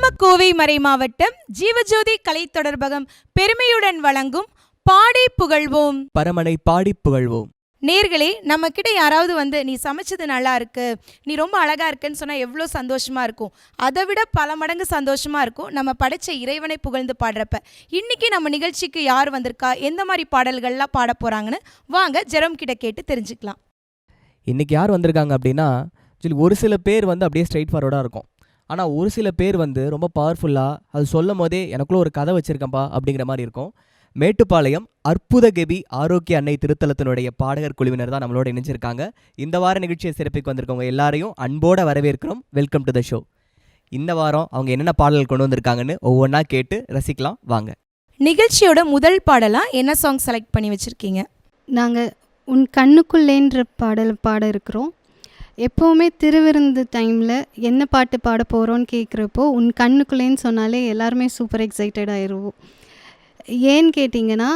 நம்ம கோவை மறை மாவட்டம் ஜீவஜோதி கலை தொடர்பகம் பெருமையுடன் வழங்கும் பாடி புகழ்வோம். பரமனை பாடி புகழ்வோம். நேர்களே, நம்ம கிட்ட யாராவது வந்து நீ சமைச்சது நல்லா இருக்கு, நீ ரொம்ப அழகா இருக்குன்னு சொன்னா எவ்வளோ சந்தோஷமா இருக்கும். அதை விட பல மடங்கு சந்தோஷமா இருக்கும் நம்ம படைச்ச இறைவனை புகழ்ந்து பாடுறப்ப. இன்னைக்கு நம்ம நிகழ்ச்சிக்கு யார் வந்திருக்கா, எந்த மாதிரி பாடல்கள்லாம் பாட போறாங்கன்னு வாங்க ஜெரம் கிட்ட கேட்டு தெரிஞ்சுக்கலாம். இன்னைக்கு யார் வந்திருக்காங்க அப்படின்னா, ஒரு சில பேர் வந்து அப்படியே ஸ்ட்ரைட் ஃபார்வர்டாக இருக்கும். ஆனால் ஒரு சில பேர் வந்து ரொம்ப பவர்ஃபுல்லாக அது சொல்லும் போதே எனக்குள்ள ஒரு கதை வச்சுருக்கேன்ப்பா அப்படிங்கிற மாதிரி இருக்கும். மேட்டுப்பாளையம் அற்புத கெபி ஆரோக்கிய அன்னை திருத்தலத்தினுடைய பாடகர் குழுவினர் தான் நம்மளோட இணைஞ்சிருக்காங்க. இந்த வார நிகழ்ச்சியை சிறப்பிக்கு வந்திருக்கவங்க எல்லாரையும் அன்போடு வரவேற்கிறோம். Welcome to the show. இந்த வாரம் அவங்க என்னென்ன பாடல்கள் கொண்டு வந்திருக்காங்கன்னு ஒவ்வொன்றா கேட்டு ரசிக்கலாம் வாங்க. நிகழ்ச்சியோட முதல் பாடலாக என்ன சாங் செலக்ட் பண்ணி வச்சுருக்கீங்க? நாங்கள் உன் கண்ணுக்குள்ளேன்ற பாடல் பாட இருக்கிறோம். எப்போவுமே திருவிருந்து டைமில் என்ன பாட்டு பாட போகிறோன்னு கேட்குறப்போ உன் கண்ணுக்குள்ளேன்னு சொன்னாலே எல்லாருமே சூப்பர் எக்ஸைட்டட் ஆயிடுவோம். ஏன்னு கேட்டிங்கன்னா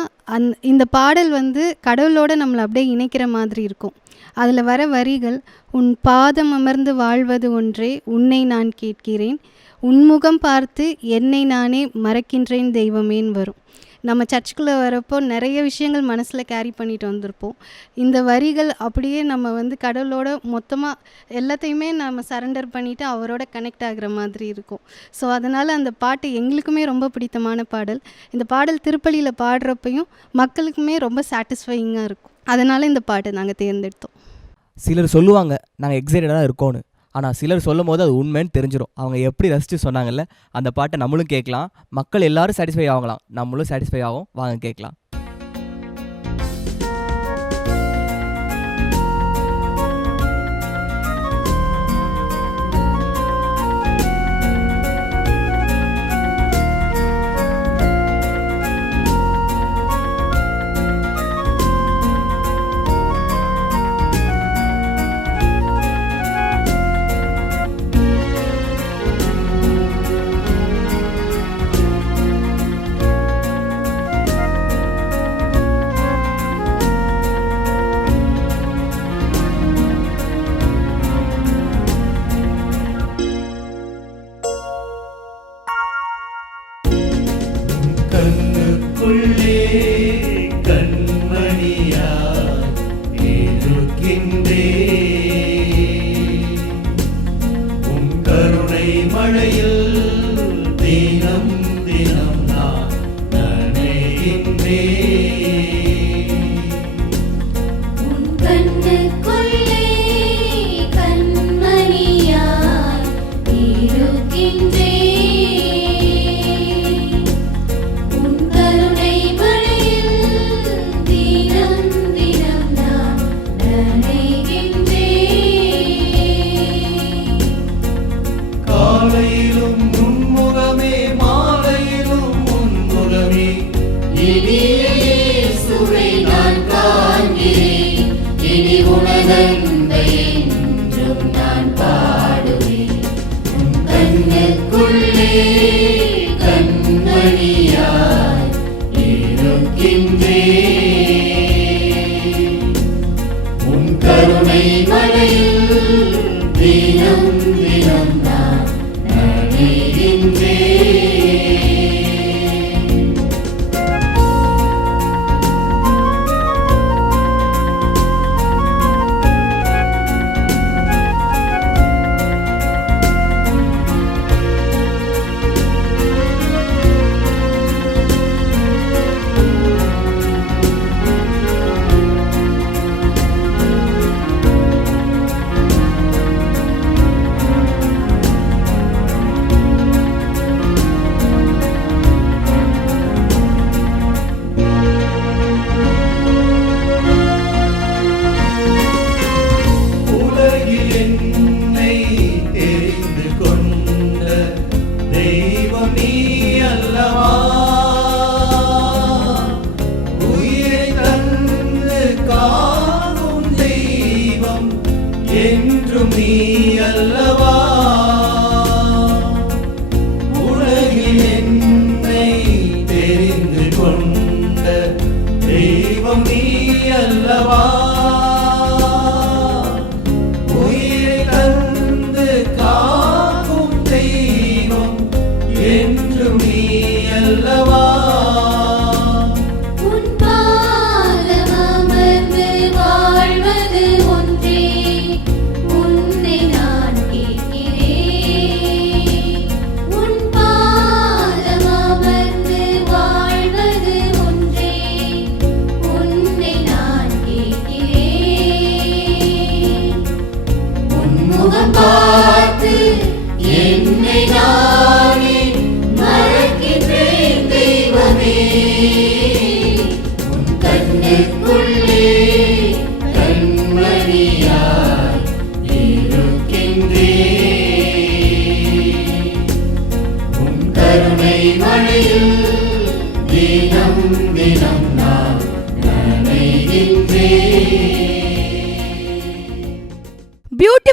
இந்த பாடல் வந்து கடவுளோடு நம்மளை அப்படியே இணைக்கிற மாதிரி இருக்கும். அதில் வர வரிகள், உன் பாதம் அமர்ந்து வாழ்வது ஒன்றே உன்னை நான் கேட்கிறேன், உன்முகம் பார்த்து என்னை நானே மறக்கின்றேன் தெய்வமேன்னு வரும். நம்ம சர்ச்சுக்குள்ளே வரப்போ நிறைய விஷயங்கள் மனசில் கேரி பண்ணிட்டு வந்திருப்போம். இந்த வரிகள் அப்படியே நம்ம வந்து கடவுளோட மொத்தமாக எல்லாத்தையுமே நம்ம சரண்டர் பண்ணிவிட்டு அவரோட கனெக்ட் ஆகிற மாதிரி இருக்கும். ஸோ அதனால் அந்த பாட்டு எங்களுக்குமே ரொம்ப பிடித்தமான பாடல். இந்த பாடல் திருப்பலியில் பாடுறப்பையும் மக்களுக்குமே ரொம்ப சாட்டிஸ்ஃபையிங்காக இருக்கும். அதனால் இந்த பாட்டை நாங்கள் தேர்ந்தெடுத்தோம். சிலர் சொல்லுவாங்க நாங்கள் எக்ஸைட்டடாக இருக்கோன்னு, ஆனால் சிலர் சொல்லும் போது அது உண்மைன்னு தெரிஞ்சிடும். அவங்க எப்படி ரசித்து சொன்னாங்கல்ல, அந்த பாட்டை நம்மளும் கேட்கலாம். மக்கள் எல்லாரும் சாட்டிஸ்ஃபை ஆகலாம், நம்மளும் சாட்டிஸ்ஃபை ஆகும். வாங்க கேட்கலாம்.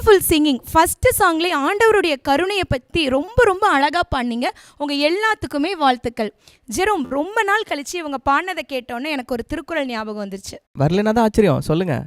Beautiful singing. ஃபஸ்ட்டு சாங்லேயே ஆண்டவருடைய கருணையை பற்றி ரொம்ப ரொம்ப அழகாக பாடினீங்க. உங்கள் எல்லாத்துக்குமே வாழ்த்துக்கள். ஜெரோம், ரொம்ப நாள் கழிச்சு இவங்க பாடினதை கேட்டோன்னே எனக்கு ஒரு திருக்குறள் ஞாபகம் வந்துருச்சு. வரலன்னா தான் ஆச்சரியம், சொல்லுங்க.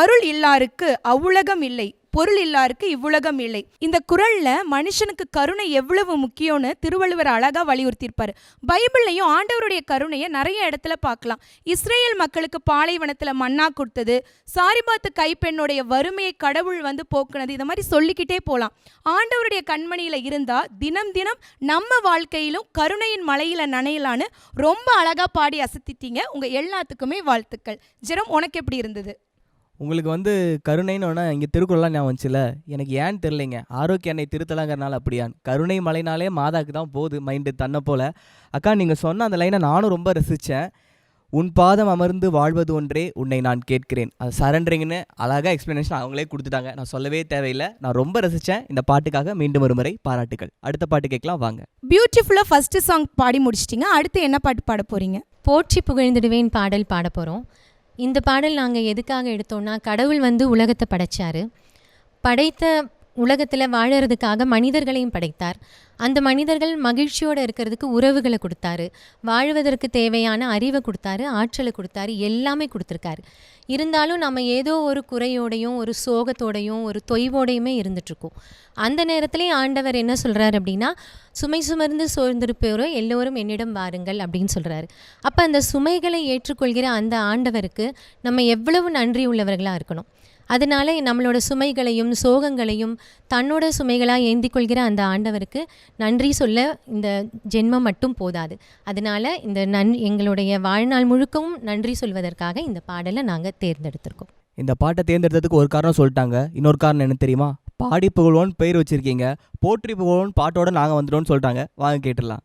அருள் இல்லாருக்கு அவ்வுலகம் இல்லை, பொருள் இல்லாருக்கு இவ்வுலகம் இல்லை. இந்த குறள்ல மனுஷனுக்கு கருணை எவ்வளவு முக்கியம்னு திருவள்ளுவர் அழகா வலியுறுத்தியிருப்பாரு. பைபிள்லையும் ஆண்டவருடைய கருணையை நிறைய இடத்துல பார்க்கலாம். இஸ்ரேல் மக்களுக்கு பாலைவனத்துல மன்னா கொடுத்தது, சாரிபாத்து கைப்பெண்ணுடைய வறுமையை கடவுள் போக்குனது, இந்த மாதிரி சொல்லிக்கிட்டே போகலாம். ஆண்டவருடைய கண்மணியில இருந்தா தினம் தினம் நம்ம வாழ்க்கையிலும் கருணையின் மலையில நனையலான்னு ரொம்ப அழகா பாடி அசத்திட்டீங்க. உங்க எல்லாத்துக்குமே வாழ்த்துக்கள். ஜெரோம், உனக்கு எப்படி இருந்தது? உங்களுக்கு கருணைன்னு ஒன்றா இங்கே திருக்குறள்லாம் ஞாபகம் வந்துச்சுல, எனக்கு ஏன்னு தெரிலைங்க. ஆரோக்கிய என்னை திருத்தலாங்கிறனால அப்படியான். கருணை மலைனாலே மாதாக்கு தான் போகுது மைண்டு தன்னை போல். அக்கா, நீங்கள் சொன்ன அந்த லைனை நானும் ரொம்ப ரசித்தேன். உன் பாதம் அமர்ந்து வாழ்வது ஒன்றே உன்னை நான் கேட்கிறேன். அது சரண்டரிங்னு அழகாக எக்ஸ்ப்ளனேஷன் அவங்களே கொடுத்துட்டாங்க, நான் சொல்லவே தேவையில்லை. நான் ரொம்ப ரசித்தேன். இந்த பாட்டுக்காக மீண்டும் ஒரு முறை பாராட்டுகள். அடுத்த பாட்டு கேட்கலாம் வாங்க. பியூட்டிஃபுல்லாக ஃபஸ்ட்டு சாங் பாடி முடிச்சிட்டிங்க. அடுத்து என்ன பாட்டு பாட போகிறீங்க? போற்றி புகழ்ந்திடுவேன் பாடல் பாட போகிறோம். இந்த பாடல் நாங்கள் எதுக்காக எடுத்தோம்னா, கடவுள் உலகத்தை படைச்சார். படைத்த உலகத்தில் வாழறதுக்காக மனிதர்களையும் படைத்தார். அந்த மனிதர்கள் மகிழ்ச்சியோடு இருக்கிறதுக்கு உறவுகளை கொடுத்தாரு, வாழ்வதற்கு தேவையான அறிவை கொடுத்தாரு, ஆற்றலை கொடுத்தாரு, எல்லாமே கொடுத்துருக்காரு. இருந்தாலும் நம்ம ஏதோ ஒரு குறையோடையும் ஒரு சோகத்தோடையும் ஒரு தொய்வோடையுமே இருந்துகிட்ருக்கோம். அந்த நேரத்திலே ஆண்டவர் என்ன சொல்கிறார் அப்படின்னா, சுமை சுமர்ந்து சோர்ந்திருப்போரோ எல்லோரும் என்னிடம் வாருங்கள் அப்படின்னு சொல்கிறாரு. அப்போ அந்த சுமைகளை ஏற்றுக்கொள்கிற அந்த ஆண்டவருக்கு நம்ம எவ்வளவு நன்றி உள்ளவர்களாக இருக்கணும். அதனால நம்மளோட சுமைகளையும் சோகங்களையும் தன்னோட சுமைகளாக ஏந்தி கொள்கிற அந்த ஆண்டவருக்கு நன்றி சொல்ல இந்த ஜென்மம் மட்டும் போதாது. அதனால் இந்த எங்களுடைய வாழ்நாள் முழுக்கவும் நன்றி சொல்வதற்காக இந்த பாடலை நாங்கள் தேர்ந்தெடுத்திருக்கோம். இந்த பாட்டை தேர்ந்தெடுத்ததுக்கு ஒரு காரணம் சொல்லிட்டாங்க. இன்னொரு காரணம் என்ன தெரியுமா? பாடி புகழ்வோன்னு பெயர் வச்சுருக்கீங்க, போற்றி புகழ்வோன்னு பாட்டோட நாங்கள் வந்துட்டோன்னு சொல்லிட்டாங்க. வாங்க கேட்டுடலாம்.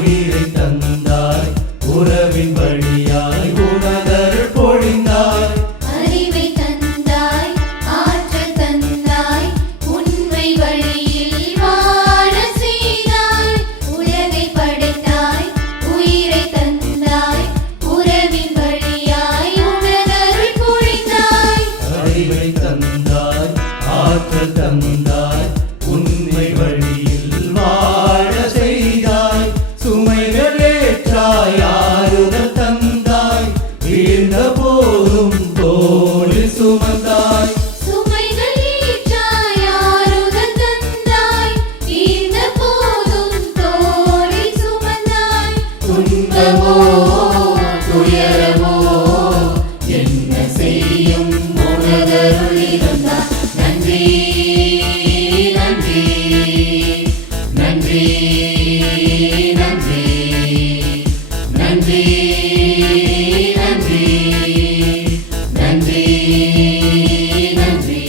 உயிரை தந்தாய் உறவின் வழியாய் உனதருள் பொழிந்தாய் அறிவை தந்தாய் ஆற்றல் தந்தாய் உண்மை வழியில் வாழ செய்தாய் உலகை படைத்தாய் உயிரை தந்தாய் உறவின் வழியாய் உனதருள் பொழிந்தாய் அறிவை தந்தாய் ஆற்றல் தந்தாய் உண்மை வழியில் வாழ செய்தாய் சுமைகள் ஏற்றாய் ஆறுதல் தந்தாய் வீழ்ந்த போதும் தோளில் சுமந்தாய் சுமைகள் ஏற்றாய் ஆறுதல் தந்தாய் வீழ்ந்த போதும் தோளில் சுமந்தாய் துன்பமோ துயரமோ என்ன செய்யும் உனதருள் இருந்தாய் நன்றி நன்றி நன்றி நன்றி நன்றி நன்றி நன்றி நன்றி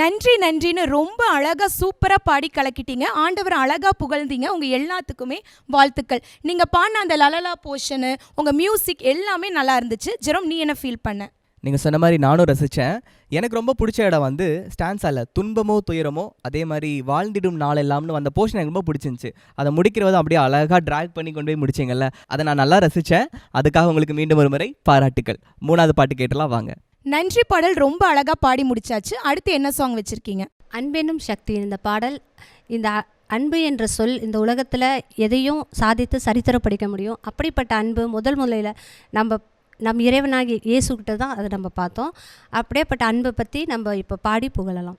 நன்றி நன்றின்னு ரொம்ப அழகா சூப்பரா பாடி கலக்கிட்டீங்க. ஆண்டவர் அழகா புகழ்ந்தீங்க. உங்க எல்லாத்துக்குமே வாழ்த்துக்கள். நீங்க பாடின அந்த லலலா போர்ஷனு, உங்க மியூசிக் எல்லாமே நல்லா இருந்துச்சு. ஜெரோம், நீ என்ன ஃபீல் பண்ண? நீங்கள் சொன்ன மாதிரி நானும் ரசித்தேன். எனக்கு ரொம்ப பிடிச்ச இடம் வந்து ஸ்டான்ஸால துன்பமோ துயரமோ அதே மாதிரி வாழ்ந்திடும் நாளெல்லாம்னு அந்த போர்ஷன் எனக்கு ரொம்ப பிடிச்சிருந்துச்சு. அதை முடிக்கிறத அப்படியே அழகாக ட்ராக் பண்ணி கொண்டு போய் முடிச்சிங்கல்ல, அதை நான் நல்லா ரசித்தேன். அதுக்காக உங்களுக்கு மீண்டும் ஒரு முறை பாராட்டுக்கள். 3வது பாட்டு கேட்டலாம் வாங்க. நன்றி பாடல் ரொம்ப அழகா பாடி முடிச்சாச்சு. அடுத்து என்ன சாங் வச்சிருக்கீங்க? அன்பெனும் சக்தி. இந்த பாடல், இந்த அன்பு என்ற சொல் இந்த உலகத்தில் எதையும் சாதித்து சரித்திரம் படிக்க முடியும். அப்படிப்பட்ட அன்பு முதலில் நம் இறைவனாகி இயேசுக்கிட்ட தான் அதை நம்ம பார்த்தோம். அப்படியேப்பட்ட அன்பை பற்றி நம்ம இப்போ பாடி புகழலாம்.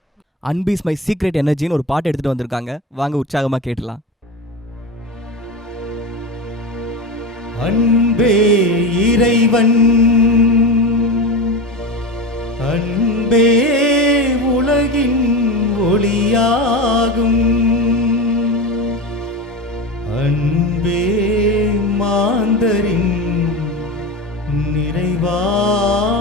அன்பு இஸ் மை சீக்ரெட் எனர்ஜின்னு ஒரு பாட்டு எடுத்துகிட்டு வந்திருக்காங்க. வாங்க உற்சாகமாக கேட்டலாம். அன்பே இறைவன் அன்பே உலகின் ஒளியாகும் அன்பே மாந்தரின் நிறைவாழ்வு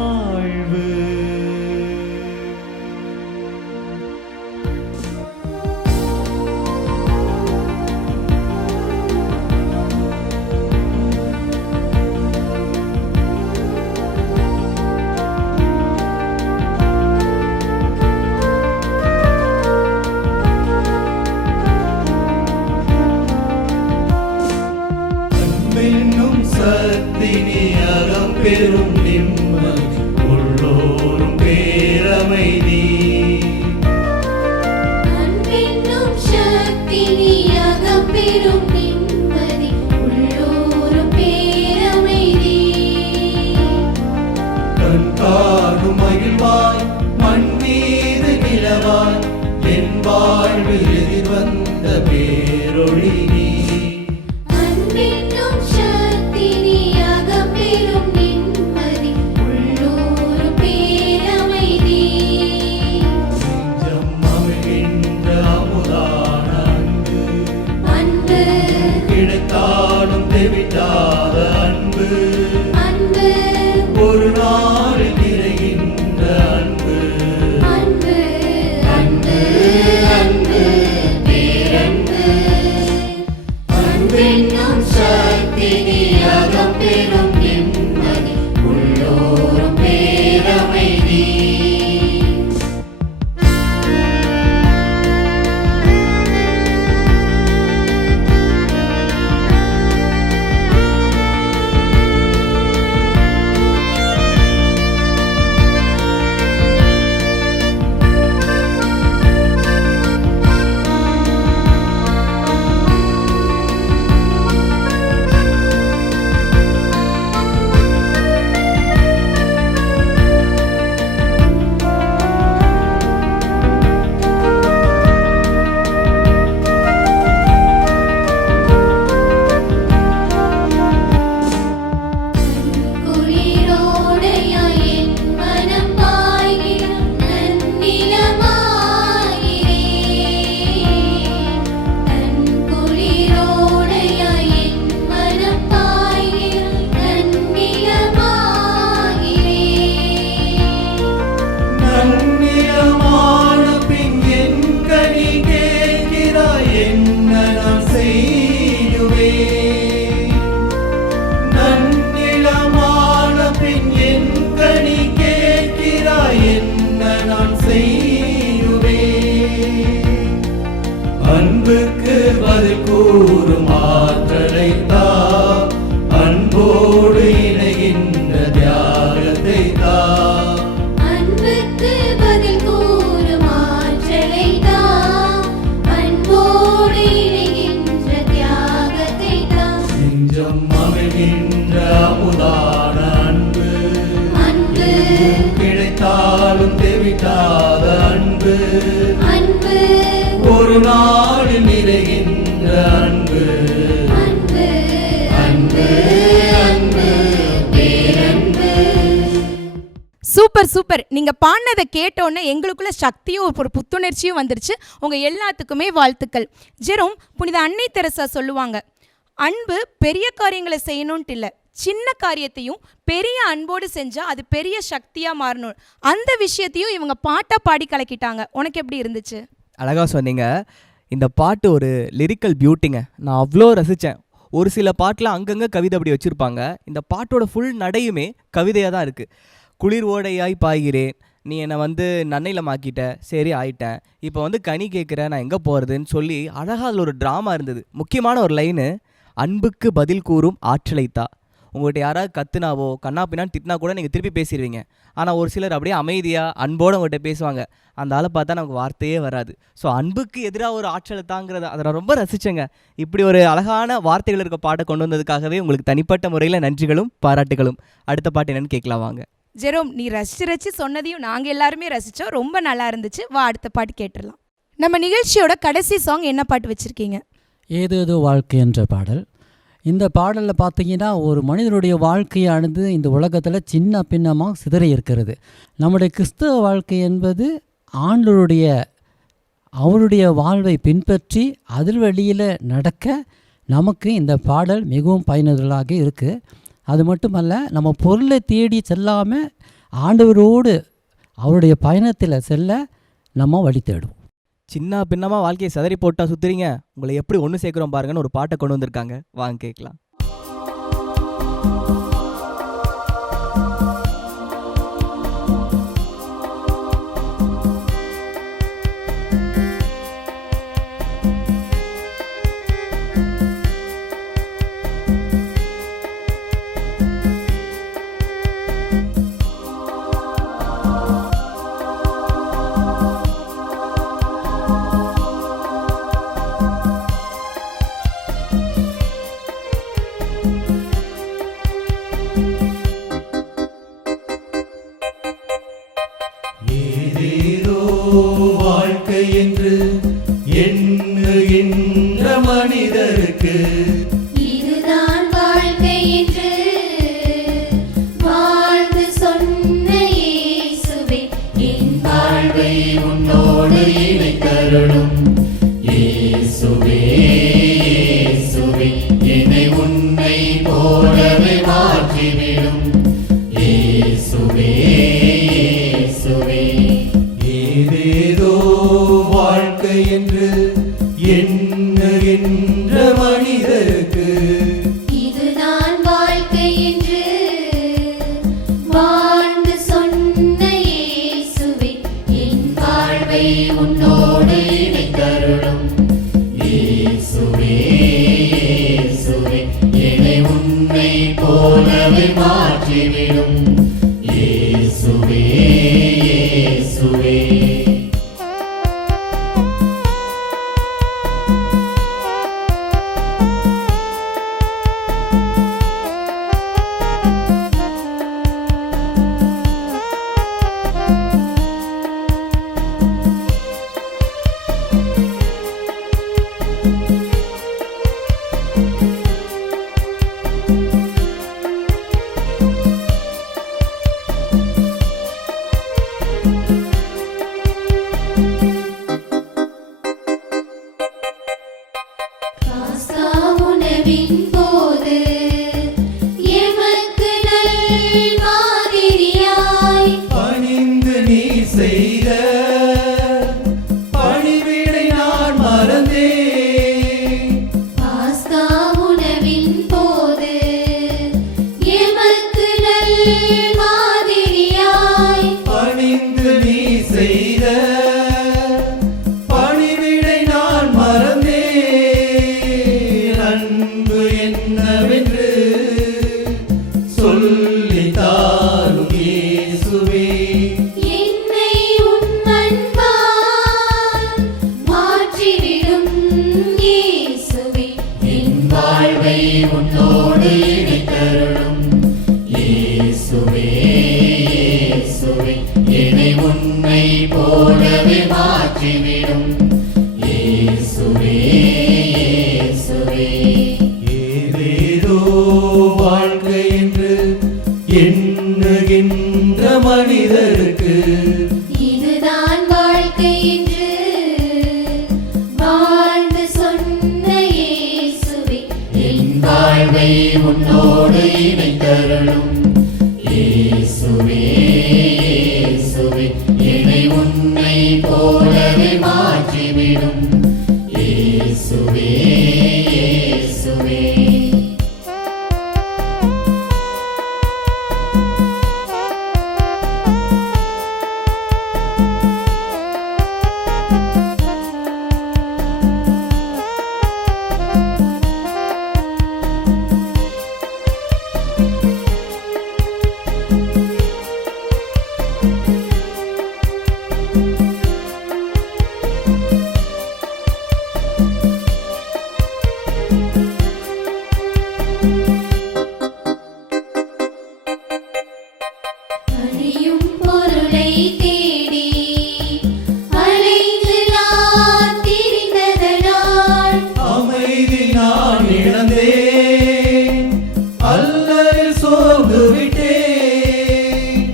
அன்பென்னும் சக்தினி அகம் பெரும் நிம்மதி உள்ளோரும் பேரமைதி அன்பென்னும் சக்தி நீ அகப்பெரும் நிம்மதி உள்ளோரும் பேரமைதி கண் காணும் மகிழ்வாய் மண் மீது நிலவாய் என் வாழ்வில் எதிர்வந்த பேரொளி நீ அன்பென்னும் சக்தி நீ அகப்பெரும் நிம்மதி உள்ளோரும் பேரமைதி நெஞ்சம் அமிழ்கின்ற அமுதான அன்பு அன்பு கிடைத்தாலும் தெவிட்டாத அன்பு அன்பு ஒரு நாளில் நிறைகின்ற அன்பு அன்பு அன்பு அன்பு பேரன்பு அன்பென்னும் சக்தி நீ அகப்பெரும் நிம்மதி உள்ளோரும் பேரமைதி அன்புக்கு பதில் கூறும் ஆற்றலை தா, அன்போடு இணைகின்ற தியாகத்தை தா. அன்புக்கு பதில் கூறும் ஆற்றலை தா, அன்போடு இணைகின்ற தியாகத்தை தா. நெஞ்சம் அமிழ்கின்ற அமுதான அன்பு, அன்பு கிடைத்தாலும் தெவிட்டாத அன்பு, அன்பு ஒரு நாளில் நிறைகின்ற அன்பு. அன்பு அன்பு அன்பு பேரன்பு. Super super. நீங்கள் பாடினதை கேட்டோன்னே எங்களுக்குள்ள சக்தியும் ஒரு புத்துணர்ச்சியும் வந்துருச்சு. உங்கள் எல்லாத்துக்குமே வாழ்த்துக்கள். ஜெரோம், புனித அன்னை தெரசா சொல்லுவாங்க, அன்பு பெரிய காரியங்களை செய்யணுன்ட்டு இல்லை, சின்ன காரியத்தையும் பெரிய அன்போடு செஞ்சால் அது பெரிய சக்தியாக மாறணும். அந்த விஷயத்தையும் இவங்க பாட்டாக பாடி கலக்கிட்டாங்க. உனக்கு எப்படி இருந்துச்சு? அழகாக சொன்னீங்க. இந்த பாட்டு ஒரு லிரிக்கல் பியூட்டிங்க. நான் அவ்வளோ ரசித்தேன். ஒரு சில பாட்டில் அங்கங்கே கவிதை அப்படி வச்சுருப்பாங்க. இந்த பாட்டோட ஃபுல் நடையுமே கவிதையாக தான் இருக்குது. குளிர் ஓடையாய் பாய்கிறேன், நீ என்னை வந்து நன்னையில் மாக்கிட்ட, சரி ஆயிட்டேன், இப்போ வந்து கனி கேட்குற, நான் எங்கே போகிறதுன்னு சொல்லி அழகாக அதில் ஒரு ட்ராமா இருந்தது. முக்கியமான ஒரு லைனு, அன்புக்கு பதில் கூறும் ஆற்றலைத்தா. உங்கள்கிட்ட யாராவது கத்துனாவோ கண்ணா பின்னான்னு திட்டினா கூட நீங்கள் திருப்பி பேசிடுவீங்க. ஆனால் ஒரு சிலர் அப்படியே அமைதியாக அன்போடு உங்கள்கிட்ட பேசுவாங்க. அந்த ஆளை பார்த்தா நமக்கு வார்த்தையே வராது. ஸோ அன்புக்கு எதிராக ஒரு ஆற்றலை தாங்கிறத அதை நான் ரொம்ப ரசித்தேங்க. இப்படி ஒரு அழகான வார்த்தைகள் இருக்க பாட்டை கொண்டு வந்ததுக்காகவே உங்களுக்கு தனிப்பட்ட முறையில் நன்றிகளும் பாராட்டுகளும். அடுத்த பாட்டு என்னென்னு கேட்கலாம் வாங்க. ஜெரோம், நீ ரசிச்சு சொன்னதையும் நாங்கள் எல்லாருமே ரசித்தோம். ரொம்ப நல்லா இருந்துச்சு. வா, அடுத்த பாட்டு கேட்டுடலாம். நம்ம நிகழ்ச்சியோட கடைசி சாங் என்ன பாட்டு வச்சுருக்கீங்க? ஏதேதோ வாழ்க்கை என்ற பாடல். இந்த பாடலில் பார்த்தீங்கன்னா ஒரு மனிதனுடைய வாழ்க்கையானது இந்த உலகத்தில் சின்ன பின்னமாக சிதறி இருக்கிறது. நம்முடைய கிறிஸ்தவ வாழ்க்கை என்பது ஆண்டவருடைய அவருடைய வாழ்வை பின்பற்றி அதில் வழியில் நடக்க நமக்கு இந்த பாடல் மிகவும் பயனுள்ளதாக இருக்குது. அது மட்டுமல்ல, நம்ம பொருளை தேடி செல்லாமல் ஆண்டவரோடு அவருடைய பயணத்தில் செல்ல நம்ம வழி தேடுவோம். சின்ன பின்னமாக வாழ்க்கையை சதறி போட்டால் சுற்றுறீங்க, உங்களை எப்படி ஒன்று சேர்க்குறோம் பாருங்கன்னு ஒரு பாட்டை கொண்டு வந்திருக்காங்க. வாங்க கேட்கலாம். வாழ்க்கை என்று எண்ணுகின்ற மனிதருக்கு இதுதான் வாழ்க்கை என்று வாழ்ந்து சொன்ன இயேசுவே, என் வாழ்வை உன்னோடு இணைத்தருளும். இயேசுவே இயேசுவே, என்னை உன்னை போலவே மாற்றிவிடும். இயேசுவே இயேசுவே. ஏதேதோ வாழ்க்கை என்று எண்ணுகின்ற மனிதருக்கு இதுதான் வாழ்க்கை என்று வாழ்ந்து சொன்ன இயேசுவே, என் வாழ்வை உன்னோடு இணைத்தருளும். இயேசுவே இயேசுவே, என்னை உன்னை போலவே மாற்றிவிடும். இயேசுவே இயேசுவே. பாஸ்கா உணவின் போது எமக்கு நல் மாதிரியாய் பணிந்து நீ செய்த பணிவிடை நான் மறந்தேன். பாஸ்கா உணவின் போது எமக்கு நல் மாதிரியாய் பணிந்து நீ செய்த பணிவிடை நான் மறந்தேன். வாழ்வை உன்னோடு இணைத்தருளும் இயேசுவே இயேசுவே என்னை உன்னை போலவே மாற்றிவிடும் இயேசுவே இயேசுவே. அழியும் பொருளை தேடி அலைந்து நான் திரிந்ததனால் அமைதி நான் இழந்தேன், அல்லலில் சோர்ந்து விட்டேன்.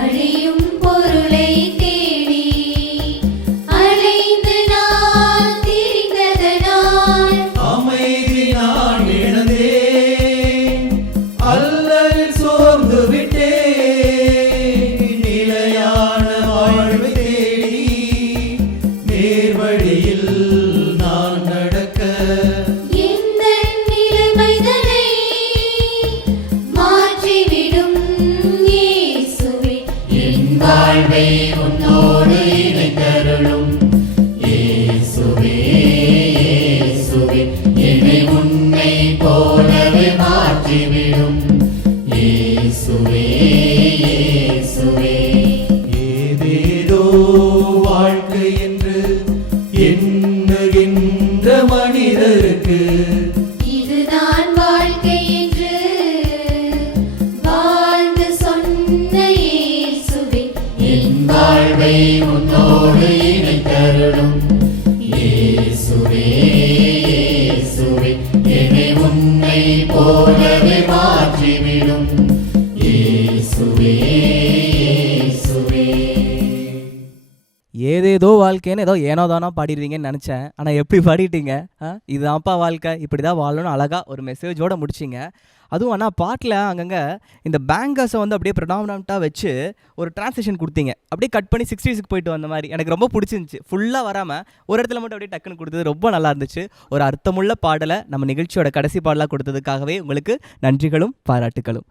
அழியும் பொருளை தேடி அலைந்து நான் திரிந்ததனால் அமைதி நான் இழந்தேன், அல்லலில் சோர்ந்து விட்டேன். நிலையான வாழ்வை தேடி நேர்வழியில் நான் நடக்க எந்த நிலைமைதனை மாற்றிவிடும் இயேசுவே என் வாழ்வை உன்னோடு இணைத்தருளும் இயேசுவே இயேசுவே என்னை உன்னை போலவே மாற்றிவிடும் இயேசுவே இயேசுவே. ஏதேதோ வாழ்க்கை என்று எண்ணுகின்ற மனிதருக்கு இதுதான் வாழ்க்கை என்று வாழ்ந்து சொன்ன இயேசுவே என் வாழ்வை உன்னோடு இணைத்தருளும் இயேசுவே இயேசுவே என்னை உன்னை போலவே மாற்றிவிடும் இயேசுவே இயேசுவே. ஏதேதோ வாழ்க்கைன்னு ஏதோ ஏனோ தானோ பாடிடுவீங்கன்னு நினச்சேன். ஆனால் எப்படி பாடிட்டீங்க? இதுதான்ப்பா வாழ்க்கை, இப்படி தான் வாழணும்னு அழகாக ஒரு மெசேஜோடு முடிச்சிங்க. அதுவும் ஆனால் பாட்டில் அங்கங்கே இந்த பேங்கர்ஸை வந்து அப்படியே ப்ரெடாமினண்ட்டாக வச்சு ஒரு டிரான்ஸ்லேஷன் கொடுத்தீங்க. அப்படியே கட் பண்ணி 60s போயிட்டு வந்த மாதிரி எனக்கு ரொம்ப பிடிச்சிருந்துச்சு. ஃபுல்லாக வராமல் ஒரு இடத்துல மட்டும் அப்படியே டக்குன்னு கொடுத்தது ரொம்ப நல்லா இருந்துச்சு. ஒரு அர்த்தமுள்ள பாடலை நம்ம நிகழ்ச்சியோட கடைசி பாடலாக கொடுத்ததுக்காகவே உங்களுக்கு நன்றிகளும் பாராட்டுகளும்.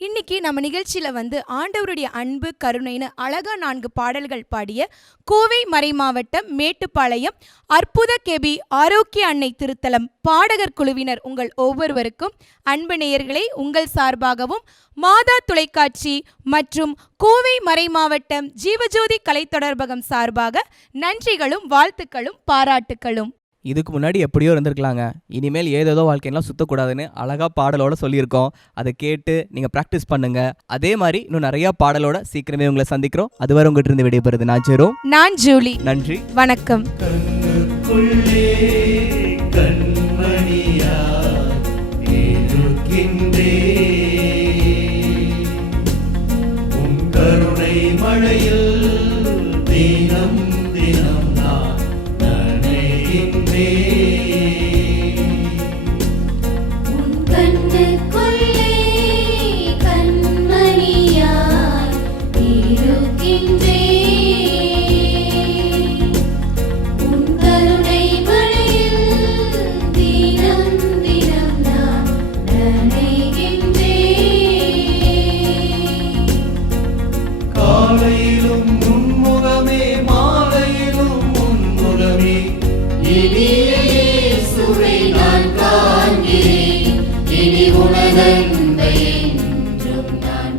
இன்னைக்கு நம்ம நிகழ்ச்சியில வந்து ஆண்டவருடைய அன்பு கருணைன்னு அழகா 4 பாடல்கள் பாடிய கோவை மறை மாவட்டம் மேட்டுப்பாளையம் அற்புத கெபி ஆரோக்கிய அன்னை திருத்தலம் பாடகர் குழுவினர் உங்கள் ஒவ்வொருவருக்கும் அன்பு நேயர்களை உங்கள் சார்பாகவும் மாதா தொலைக்காட்சி மற்றும் கோவை மறை மாவட்டம் ஜீவஜோதி கலை தொடர்பகம் சார்பாக நன்றிகளும் வாழ்த்துக்களும் பாராட்டுக்களும். இதுக்கு முன்னாடி எப்படியோ இருந்திருக்கலாங்க, இனிமேல் ஏதேதோ வாழ்க்கையெல்லாம் சுற்றக்கூடாதுன்னு அழகாக பாடலோட சொல்லியிருக்கோம். அதை கேட்டு நீங்கள் ப்ராக்டிஸ் பண்ணுங்கள். அதே மாதிரி இன்னும் நிறையா பாடலோட சீக்கிரமே உங்களை சந்திக்கிறோம். அதுவரை உங்கள்கிட்ட இருந்து விடைபெறுது நான் ஜெரோம். நான் ஜூலி. நன்றி, வணக்கம். கண்ணுக்குள்ளே கண்மணியா இருக்கின்றே, உன் கருணை மழையில் தினம் தினம் நான் நனைகின்றே. உன் கண்ணுக்குள்ளே கண்மணியாய் இருக்கின்றேன். உன் கருணை மழையில் தினம் தினம் நான் நனைகின்றேன். காலையிலும் உன்முகமே, மாலையிலும் உன்முகமே, இனிய இயேசுவை நான் காண்கிறேன். இனி உனதன்பை என்றும் நான்